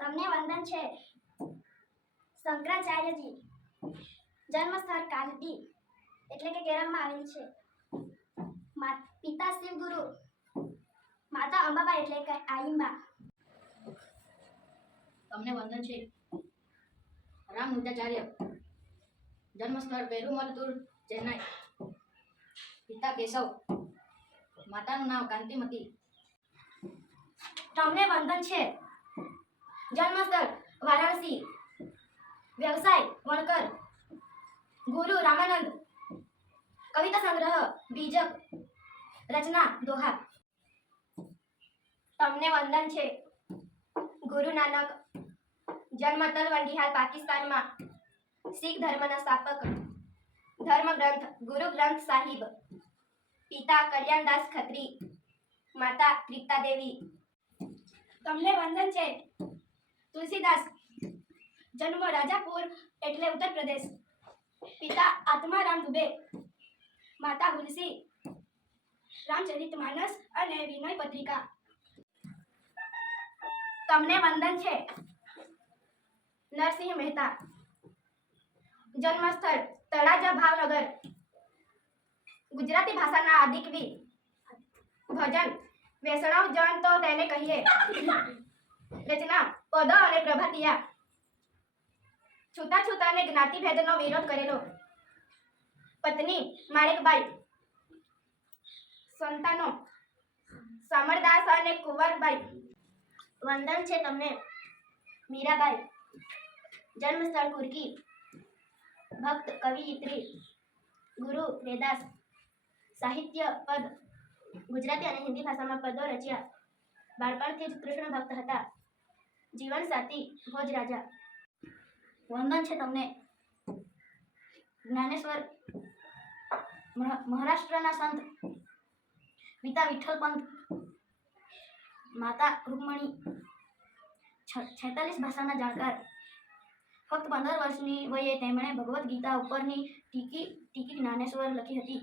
તમને વંદન છે. શંકરાચાર્યજી જન્મસ્થળ કાલડી એટલે કે કેરળમાં આવેલ છે. પિતા શિવગુરુ માતા અંબાબા એટલે કે આઈંબા. તમને વંદન છે. રામ મુદ્દાચાર્ય જન્મસ્થળ પેરુમલતુર ચેન્નાઈ. પિતા કેશવ માતાનું નામ કાંતિમતી. તમને વંદન છે. જન્મસ્થળ, વારાણસી. વ્યવસાય, વણકર. ગુરુ રામાનંદ. કવિતા સંગ્રહ, બીજક. રચના, દોહા. તમને વંદન છે. ગુરુ નાનક. જન્મ તલવંડી પાકિસ્તાનમાં. શીખ ધર્મના સ્થાપક. ધર્મ ગ્રંથ ગુરુ ગ્રંથ સાહિબ. પિતા કલ્યાણદાસ ખત્રી. માતા તૃપ્તા દેવી તમને વંદન છે. તુલસીદાસ, જન્મ રાજાપુર એટલે ઉત્તર પ્રદેશ. પિતા આત્મારામ દુબે, માતા ગુલસી, રામચરિત માનસ અને વિનય પત્રિકા. તમને વંદન છે, નરસિંહ મહેતા. જન્મસ્થળ તળાજા ભાવનગર. ગુજરાતી ભાષાના આદિકવિ ભજન, વેસણવ જન તો તેને કહીએ. રચના, પદ અને પ્રભાતિયા. છૂતા છૂતાને જ્ઞાતિભેદનો વિરોધ કરેલો. પત્ની, માણેકબાઈ. સંતાનો, સમરદાસ અને કુંવરબાઈ. વંદન છે તમને, મીરાબાઈ. જન્મસ્થળ કુર્કી ભક્ત કવિયત્રી ગુરુ વેદાસ સાહિત્ય, પદ. ગુજરાતી અને હિન્દી ભાષામાં પદો રચ્યા. બાળપણથી જ કૃષ્ણ ભક્ત હતા. જીવન સાથી ભોજ રાજા વંદન છે તમને. જ્ઞાનેશ્વર મહારાષ્ટ્રના સંત, પિતા વિઠ્ઠલ પંત, માતા રૂકમણી છેતાલીસ ભાષાના જાણકાર. ફક્ત પંદર વર્ષની વયે તેમણે ભગવદ્ ગીતા ઉપરની ટીકી ટીકી જ્ઞાનેશ્વર લખી હતી.